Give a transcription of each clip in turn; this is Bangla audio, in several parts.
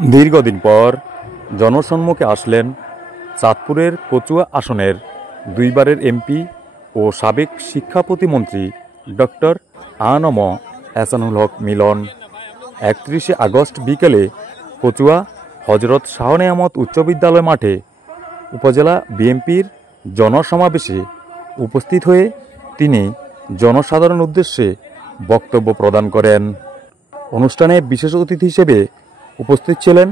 দীর্ঘদিন পর জনসম্মুখে আসলেন চাঁদপুরের কচুয়া আসনের দুইবারের এমপি ও সাবেক শিক্ষা প্রতিমন্ত্রী ডক্টর আ.ন.ম এহসানুল হক মিলন। 31শে আগস্ট বিকেলে কচুয়া হজরত শাহ নেয়ামত উচ্চ বিদ্যালয় মাঠে উপজেলা বিএনপির জনসমাবেশে উপস্থিত হয়ে তিনি জনসাধারণ উদ্দেশ্যে বক্তব্য প্রদান করেন। অনুষ্ঠানে বিশেষ অতিথি হিসেবে উপস্থিত ছিলেন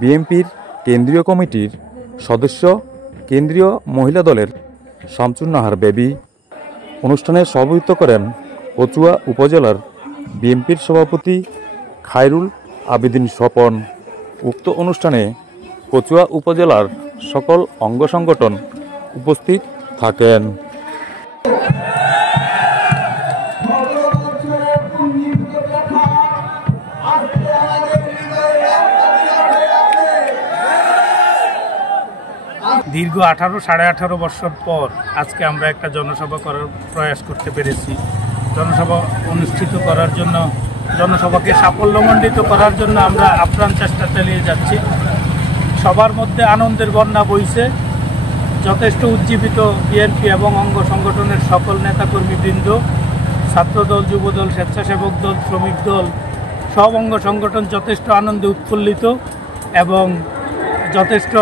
বিএনপির কেন্দ্রীয় কমিটির সদস্য কেন্দ্রীয় মহিলা দলের শামসুন নাহার বেবি। অনুষ্ঠানে সভাপতিত্ব করেন কচুয়া উপজেলার বিএনপির সভাপতি খায়রুল আবেদিন স্বপন। উক্ত অনুষ্ঠানে কচুয়া উপজেলার সকল অঙ্গ সংগঠন উপস্থিত থাকেন। দীর্ঘ 18 বছর পর আজকে আমরা একটা জনসভা করার প্রয়াস করতে পেরেছি। জনসভা অনুষ্ঠিত করার জন্য, জনসভাকে সাফল্যমণ্ডিত করার জন্য আমরা আপ্রাণ চেষ্টা চালিয়ে যাচ্ছি। সবার মধ্যে আনন্দের বন্যা বইছে। যথেষ্ট উজ্জীবিত বিএনপি এবং অঙ্গ সংগঠনের সকল নেতাকর্মীবৃন্দ, ছাত্রদল, যুবদল, স্বেচ্ছাসেবক দল, শ্রমিক দল, সব অঙ্গ সংগঠন যথেষ্ট আনন্দে উৎফুল্লিত এবং যথেষ্ট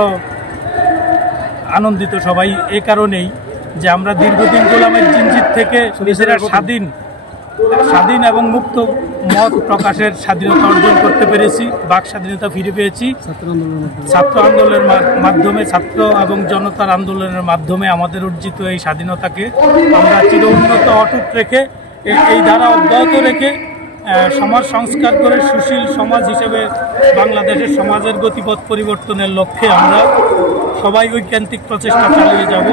আনন্দিত সবাই। এ কারণেই যে আমরা দীর্ঘদিন গোলামের জিনজির থেকে নিজেরা স্বাধীন এবং মুক্ত মত প্রকাশের স্বাধীনতা অর্জন করতে পেরেছি, বাক স্বাধীনতা ফিরে পেয়েছি। ছাত্র আন্দোলনের মাধ্যমে, ছাত্র এবং জনতার আন্দোলনের মাধ্যমে আমাদের অর্জিত এই স্বাধীনতাকে আমরা চির উন্নত অটুট রেখে, এই ধারা অব্যাহত রেখে সমাজ সংস্কার করে সুশীল সমাজ হিসেবে বাংলাদেশের সমাজের গতিপথ পরিবর্তনের লক্ষ্যে আমরা সবাই ঐকান্তিক প্রচেষ্টা চালিয়ে যাব।